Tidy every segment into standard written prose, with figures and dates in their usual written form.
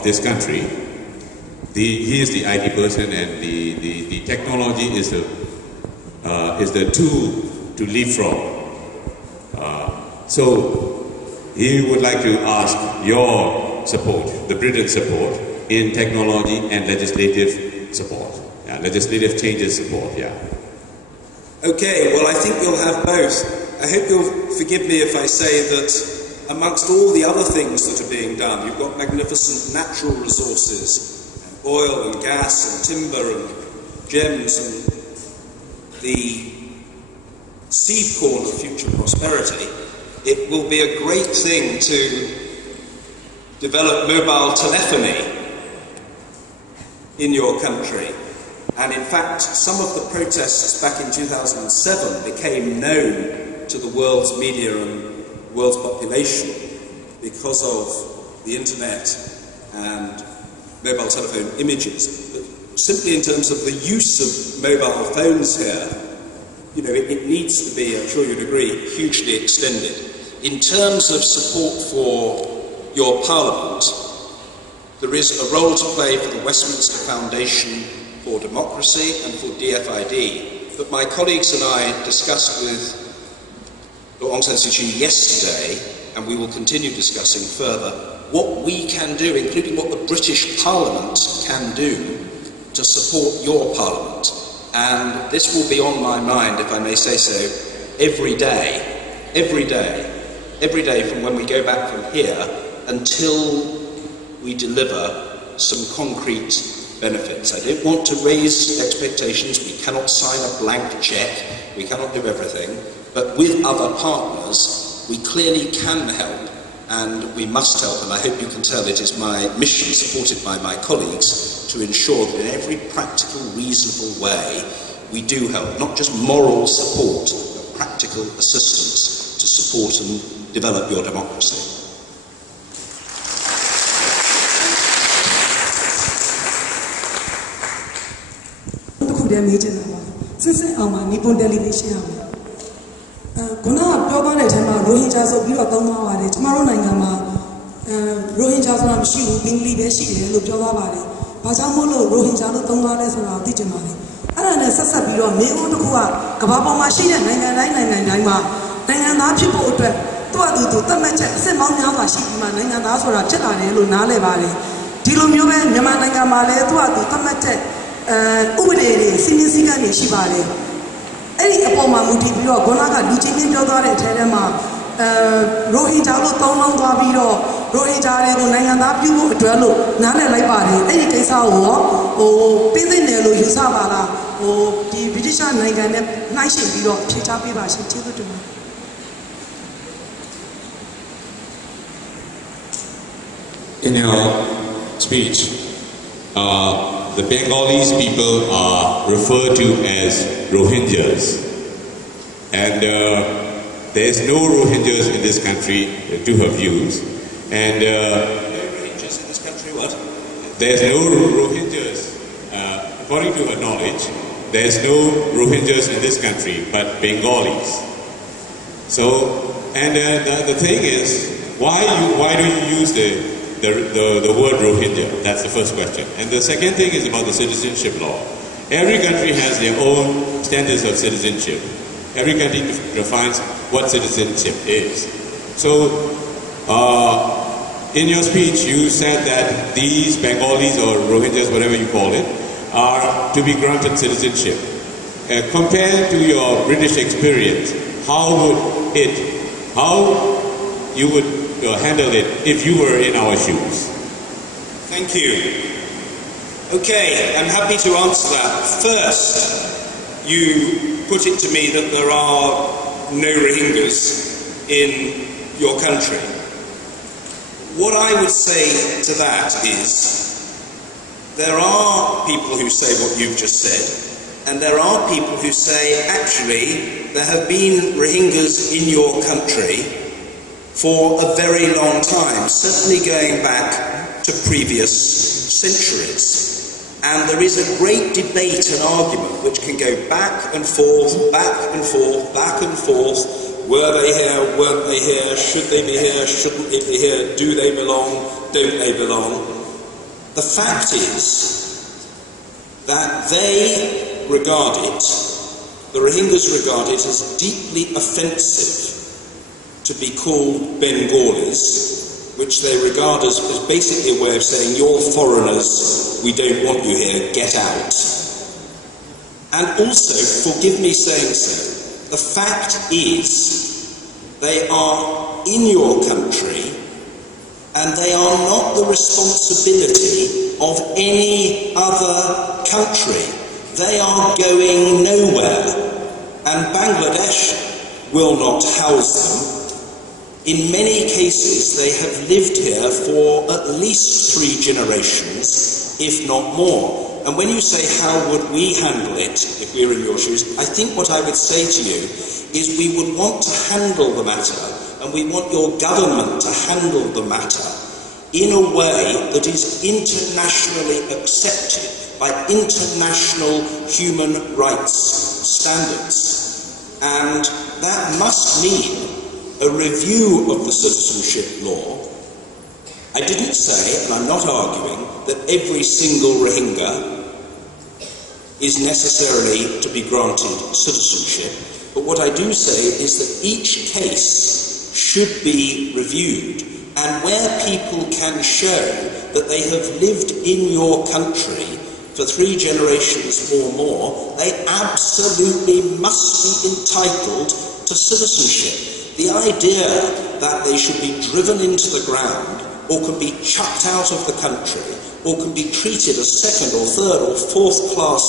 of this country. He is the IT person, and the technology is the tool to leapfrog. So he would like to ask your support, the Britain's support, in technology and legislative support. Yeah, legislative changes support, yeah. Okay, well I think you'll have both. I hope you'll forgive me if I say that amongst all the other things that are being done, you've got magnificent natural resources, oil and gas and timber and gems and the seed corn of future prosperity. It will be a great thing to develop mobile telephony in your country. And in fact, some of the protests back in 2007 became known to the world's media and world's population because of the internet and mobile telephone images. But simply in terms of the use of mobile phones here, you know, it needs to be, I'm sure you'd agree, hugely extended. In terms of support for your Parliament, there is a role to play for the Westminster Foundation for Democracy and for DFID. But my colleagues and I discussed with Aung San Suu Kyi yesterday, and we will continue discussing further, what we can do, including what the British Parliament can do to support your Parliament. And this will be on my mind, if I may say so, every day from when we go back from here until we deliver some concrete benefits. I don't want to raise expectations. We cannot sign a blank cheque. We cannot do everything. But with other partners, we clearly can help, and we must help. And I hope you can tell it is my mission, supported by my colleagues, to ensure that in every practical, reasonable way, we do help. Not just moral support, but practical assistance to support and develop your democracy. In your speech, the Bengalis people are referred to as Rohingyas, and there is no Rohingyas in this country to her views, and no Rohingyas in this country, what? There is no Rohingyas, according to her knowledge, there is no Rohingyas in this country, but Bengalis. So, and the thing is, why do you use the word Rohingya? That's the first question. And the second thing is about the citizenship law. Every country has their own standards of citizenship. Every country defines what citizenship is. So, in your speech, you said that these Bengalis or Rohingyas, whatever you call it, are to be granted citizenship. Compared to your British experience, how you would handle it if you were in our shoes? Thank you. Okay, I'm happy to answer that. First, you put it to me that there are no Rohingyas in your country. What I would say to that is, there are people who say what you've just said, and there are people who say, actually, there have been Rohingyas in your country for a very long time, certainly going back to previous centuries. And there is a great debate and argument which can go back and forth, back and forth, back and forth. Were they here? Weren't they here? Should they be here? Shouldn't they be here? Do they belong? Don't they belong? The fact is that they regard it, the Rohingyas regard it as deeply offensive to be called Bengalis, which they regard as basically a way of saying, you're foreigners, we don't want you here, get out. And also, forgive me saying so, the fact is they are in your country and they are not the responsibility of any other country. They are going nowhere, and Bangladesh will not house them. In many cases, they have lived here for at least 3 generations, if not more. And when you say, how would we handle it if we were in your shoes, I think what I would say to you is we would want to handle the matter, and we want your government to handle the matter in a way that is internationally accepted by international human rights standards. And that must mean a review of the citizenship law. I didn't say, and I'm not arguing, that every single Rohingya is necessarily to be granted citizenship, but what I do say is that each case should be reviewed, and where people can show that they have lived in your country for 3 generations or more, they absolutely must be entitled to citizenship. The idea that they should be driven into the ground, or can be chucked out of the country, or can be treated as 2nd or 3rd or 4th class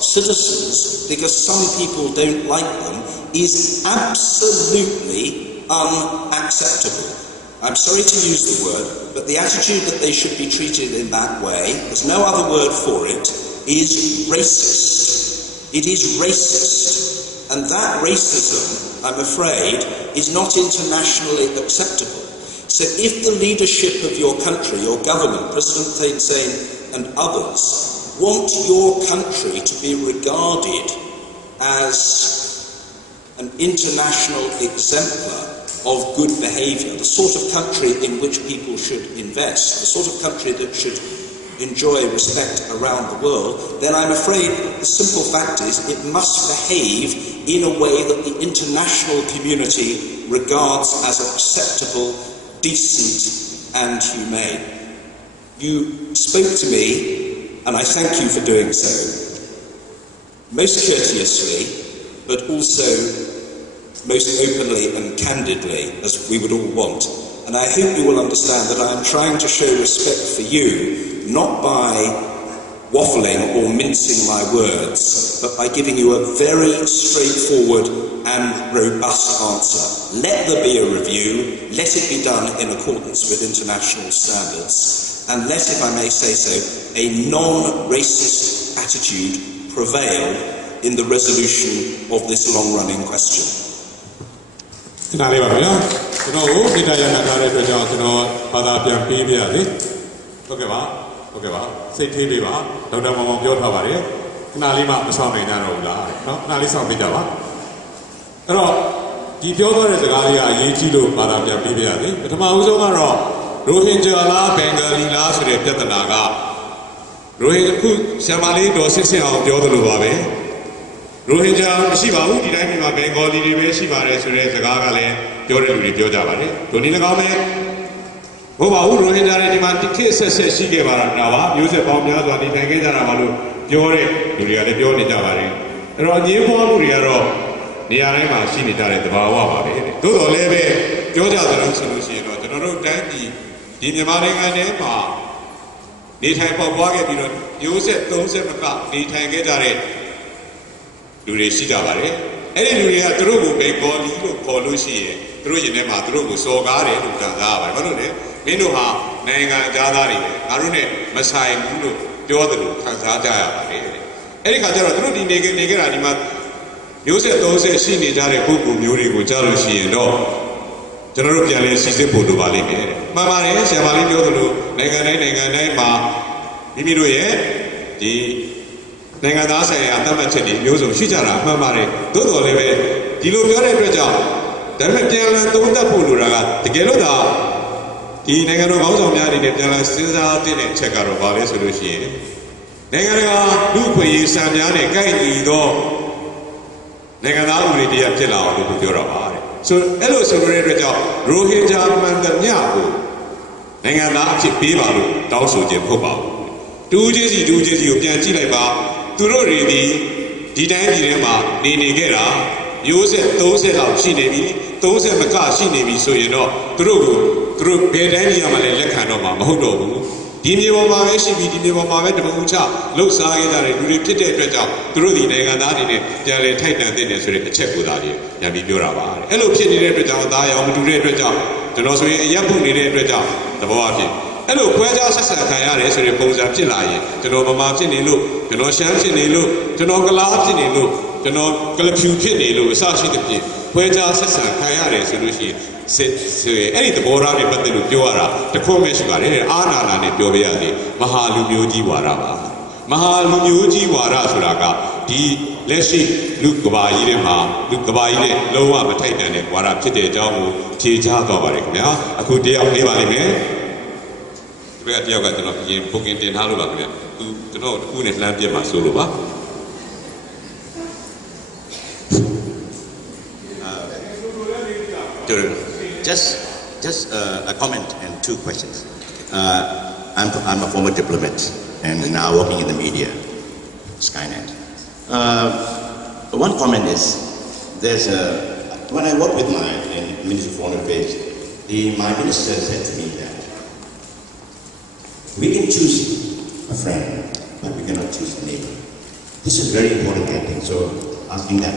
citizens because some people don't like them, is absolutely unacceptable. I'm sorry to use the word, but the attitude that they should be treated in that way, there's no other word for it, is racist. It is racist. And that racism, I'm afraid, is not internationally acceptable. So if the leadership of your country, your government, President Thein Sein and others, want your country to be regarded as an international exemplar of good behaviour, the sort of country in which people should invest, the sort of country that should enjoy respect around the world, then I'm afraid the simple fact is it must behave in a way that the international community regards as acceptable, decent and humane. You spoke to me, and I thank you for doing so, most courteously, but also most openly and candidly, as we would all want. And I hope you will understand that I am trying to show respect for you, not by waffling or mincing my words, but by giving you a very straightforward and robust answer. Let there be a review, let it be done in accordance with international standards, and let, if I may say so, a non-racist attitude prevail in the resolution of this long-running question. Okay, say TV ba, Dr. Mamaပြောထားပါတယ်ခဏလေးမှမဆောင်နိုင်ကြတော့ဘူးလားเนาะခဏလေးဆောင်ပြကြပါအဲ့တော့ဒီပြောသွားတဲ့စကားလေးကအရေးကြီးလို့ပါတာပြန်ပြီးပြရစီပထမဦးဆုံးကတော့ရိုဟင်ဂျာလားဘင်ဂါလီလားဆိုတဲ့ပြဿနာကရိုဟင်ခုဆရာမလေးတော်ဆစ်ဆစ်အောင်ပြောသလိုပါပဲရိုဟင်ဂျာမရှိပါဘူးဒီတိုင်းမှာဘင်ဂါလီတွေပဲရှိပါတယ်ဆိုတဲ့စကားကလည်းပြောတဲ့လူတွေပြောကြပါတယ်ဒိုနီ၎င်းပဲဟုတ်ပါဘူးရိုဟင်ဂျာတွေဒီမှာတစ်ခေတ်ဆက်ဆက်ရှိခဲ့ပါတာပါမျိုးဆက်ပေါင်းများစွာနေထိုင်ခဲ့ကြတာပါလို့ပြောတဲ့လူတွေကလည်းပြောနေကြပါတယ်အဲ့တော့အငြင်းပွားမှုတွေကတော့နေရာတိုင်းမှာရှိနေကြတဲ့သဘာဝပါပဲသို့တော်လည်းပဲပြောကြသလိုဆိုလို့ရှိရင်တော့ကျွန်တော်တို့တိုင်းပြည်ဒီမြန်မာနိုင်ငံထဲမှာနေထိုင်ပေါက်ပွားခဲ့ပြီးတော့မျိုးဆက်30မကနေထိုင်ခဲ့ကြတဲ့လူတွေရှိကြပါတယ်အဲ့ဒီလူတွေကသူတို့ကိုဘယ်ကော်လီလို့ခေါ်လို့ရှိရင်သူတို့ရင်ထဲမှာသူတို့ကိုစော်ကားတယ်လို့ခံစားရပါတယ်ဘာလို့လဲမင်းတို့ဟာနိုင်ငံသားတွေပဲငါတို့နဲ့မဆိုင်ဘူးလို့ပြောတယ်လို့ခံစားကြရပါတယ်အဲ့ဒီခါကျတော့သူတို့ဒီနေခဲ့တာဒီမှာမျိုးဆက်30ရှိနေကြတဲ့ပုဂ္ဂိုလ်မျိုးတွေကိုကြားလို့ရှိရင်တော့ကျွန်တော်တို့ပြန်လဲစီစစ်ဖို့လိုပါလိမ့်မယ်မှန်ပါတယ်ဆရာမလေးပြောသလိုနိုင်ငံတိုင်းမှာမိမိတို့ရဲ့ဒီနိုင်ငံသားဆိုင်ရာသတ်မှတ်ချက်တွေမျိုးစုံရှိကြတာမှန်ပါတယ်သို့တော်လည်းပဲဒီလိုပြောတဲ့အတွက်ကြောင့်ဒါပေမဲ့ပြန်လည်သုံးသပ်ဖို့လိုတာကတကယ်လို့ဒါ ဒီနိုင်ငံတော်ခေါင်းဆောင်များအနေနဲ့ပြန်လာစဉ်းစားတဲ့အချက်ကတော့ဘာလဲဆိုလို့ရှိရင်နိုင်ငံတကာလူ့အခွင့်အရေးစံများနဲ့ကိုက်ညီသောနိုင်ငံသားဥပဒေတရားဖြစ်လာအောင်လို့ပြောတာပါတဲ့ဆိုအဲ့လိုဆိုတဲ့အတွက်ကြောင့်ရိုဟင်ဂျာမှန်သမျှကိုနိုင်ငံသားအဖြစ်ပေးပါလို့တောင်းဆိုခြင်းမဟုတ်ပါဘူးတူးချင်းစီကိုပြန်ကြည့်လိုက်ပါသူတို့တွေဒီတိုင်းပြည်ထဲမှာနေခဲ့တာမျိုးဆက်30လောက်ရှိနေပြီ30မကရှိနေပြီဆိုရင်တော့သူတို့ဘယ်တိုင်းပြည်မှာလည်းလက်ခံတော့မှာမဟုတ်တော့ဘူးဒီမြေပေါ်မှာပဲရှိပြီးဒီမြေပေါ်မှာပဲတပုံချလှုပ်ရှားခဲ့ကြတဲ့လူတွေဖြစ်တဲ့အတွက်ကြောင့်သူတို့ဒီနိုင်ငံသားတွေနဲ့ပြန်လည်ထိုက်တန်တဲ့ဆိုတဲ့အချက်ကိုသာပြန်ပြီးပြောတာပါအဲ့လိုဖြစ်နေတဲ့အတွက်ကြောင့်သားရောင်မတူတဲ့အတွက်ကြောင့်ကျွန်တော်ဆိုရင်အရက်ပုနေတဲ့အတွက်ကြောင့်သဘောအဖြစ်အဲ့လိုခွဲခြားဆက်ဆံခံရတယ်ဆိုတဲ့ပုံစံဖြစ်လာရင်ကျွန်တော်ဗမာဖြစ်နေလို့ကျွန်တော်ရှမ်းဖြစ်နေလို့ကျွန်တော်ကလားဖြစ်နေလို့ကျွန်တော်ကလဖြူဖြစ်နေလို့အစရှိတဲ့ပြင်ခွဲခြားဆက်ဆံခံရတယ်ဆိုလို့ရှိရင်အဲ့ဒီသဘောထားတွေပတ်သက်လို့ပြောရတာတခုမှရှိပါတယ်အာနာနာနဲ့ပြောပြရသေးမဟာလူမျိုးကြီးဝါဒပါမဟာလူမျိုးကြီးဝါဒဆိုတာကဒီလက်ရှိလူကဘာကြီးထဲမှာလူကဘာကြီးနဲ့လုံးဝမထိုက်တန်တဲ့ဝါဒဖြစ်တဲ့အကြောင်းကိုဖြေချသွားပါတယ်ခင်ဗျာအခုတယောက်နေပါလိမ့်မယ်ဒီကတယောက်ကကျွန်တော်ပြင်ပုံကင်တင်ထားလို့ပါခင်ဗျာသူကျွန်တော်တစ်ခုနဲ့လှမ်းပြတ်မှာဆိုလို့ပါ Just a comment and 2 questions. I'm a former diplomat and now working in the media, Skynet. One comment is, when I work with my Minister of Foreign Affairs, my minister said to me that we can choose a friend, but we cannot choose a neighbor. This is very important, I think. So asking that,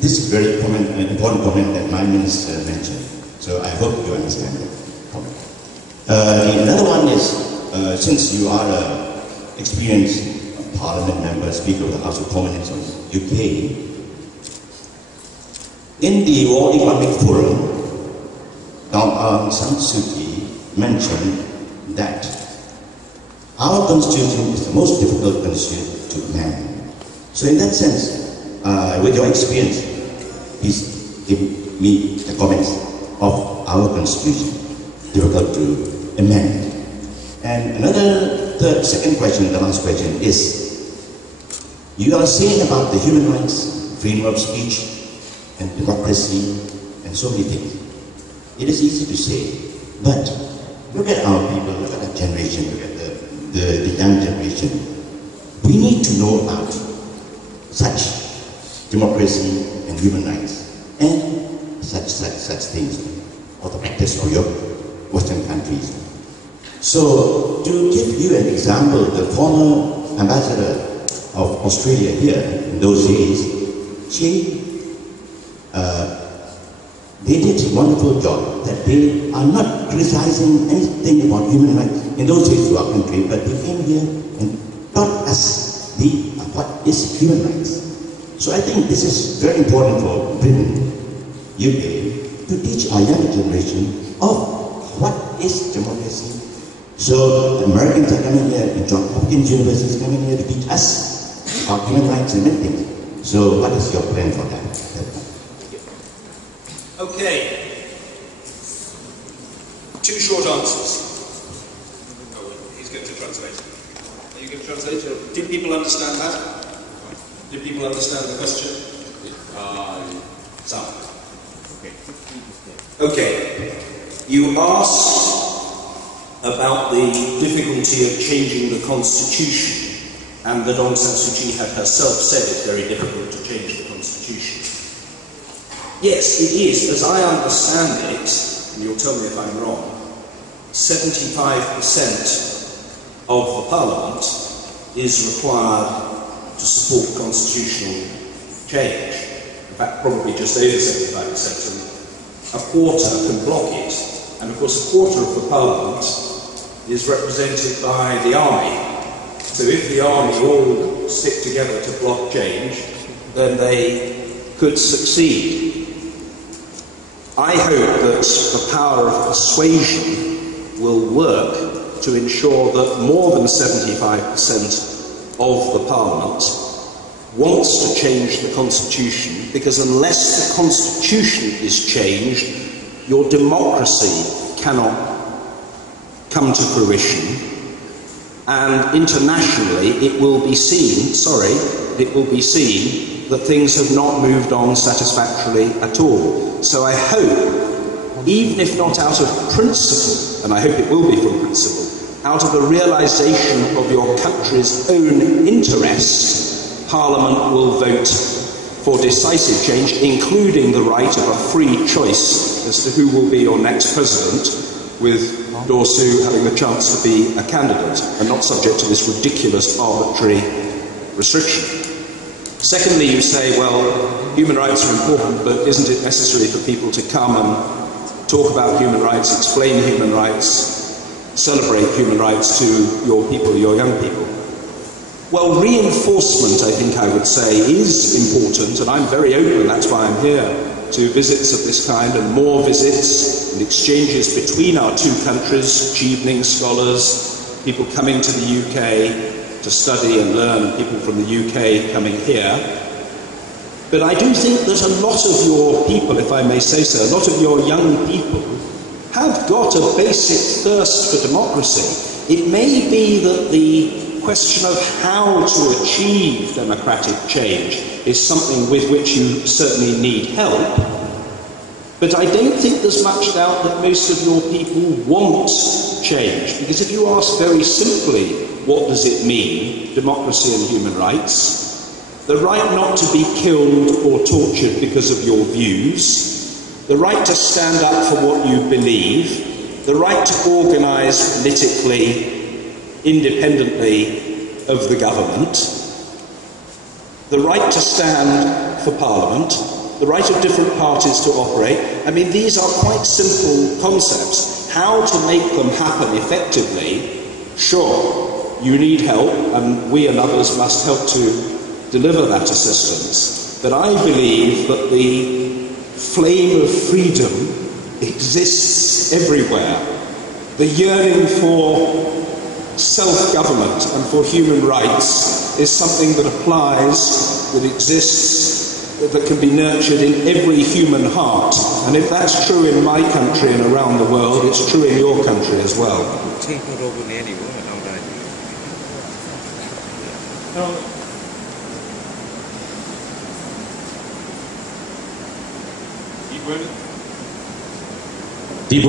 this is very important comment that my minister mentioned. So I hope you understand that comment. Another one is, since you are an experienced Parliament member, Speaker of the House of Commons of UK, in the World Economic Forum, Dr. Aung San Suu Kyi mentioned that our constitution is the most difficult constitution to amend. So in that sense, with your experience, please give me the comments of our constitution, difficult to amend. And second question, the last question is, you are saying about the human rights, freedom of speech, and democracy, and so many things. It is easy to say, but look at our people, look at our generation, look at the young generation. We need to know about such democracy and human rights, and such things, or the practice of your Western countries. So, to give you an example, the former ambassador of Australia here in those days, they did a wonderful job, that they are not criticizing anything about human rights in those days to our country, but they came here and taught us what is human rights. So I think this is very important for Britain, UK, to teach our younger generation of what is democracy. So the Americans are coming here, and Johns Hopkins University is coming here to teach us about human rights and many things. So what is your plan for that? Okay. 2 short answers. Oh, he's going to translate. Are you going to translate? Did people understand that? Did people understand the question? Some. Okay. You asked about the difficulty of changing the constitution, and that Aung San Suu Kyi had herself said it's very difficult to change the constitution. Yes, it is. As I understand it, and you'll tell me if I'm wrong, 75% of the Parliament is required to support constitutional change. In fact, probably just over 75%, and a quarter can block it. And of course, a quarter of the Parliament is represented by the army. So if the army all stick together to block change, then they could succeed. I hope that the power of persuasion will work to ensure that more than 75% of the Parliament wants to change the Constitution, because unless the Constitution is changed, your democracy cannot come to fruition, and internationally it will be seen that things have not moved on satisfactorily at all. So I hope, even if not out of principle, and I hope it will be from principle, out of a realisation of your country's own interest, Parliament will vote for decisive change, including the right of a free choice as to who will be your next president, with Dorsu having the chance to be a candidate and not subject to this ridiculous arbitrary restriction. Secondly, you say, well, human rights are important, but isn't it necessary for people to come and talk about human rights, explain human rights, celebrate human rights to your people, your young people? Well, reinforcement, I think I would say, is important, and I'm very open, that's why I'm here, to visits of this kind and more visits and exchanges between our two countries, evening scholars, people coming to the UK to study and learn, people from the UK coming here. But I do think that a lot of your people, if I may say so, a lot of your young people have got a basic thirst for democracy. It may be that the question of how to achieve democratic change is something with which you certainly need help, but I don't think there's much doubt that most of your people want change, because if you ask very simply, what does it mean, democracy and human rights, the right not to be killed or tortured because of your views, the right to stand up for what you believe, the right to organise politically independently of the government, the right to stand for Parliament, the right of different parties to operate. I mean, these are quite simple concepts. How to make them happen effectively, sure, you need help, and we and others must help to deliver that assistance. But I believe that the flame of freedom exists everywhere. The yearning for self-government and for human rights is something that applies, that exists, that can be nurtured in every human heart. And if that's true in my country and around the world, it's true in your country as well. Deep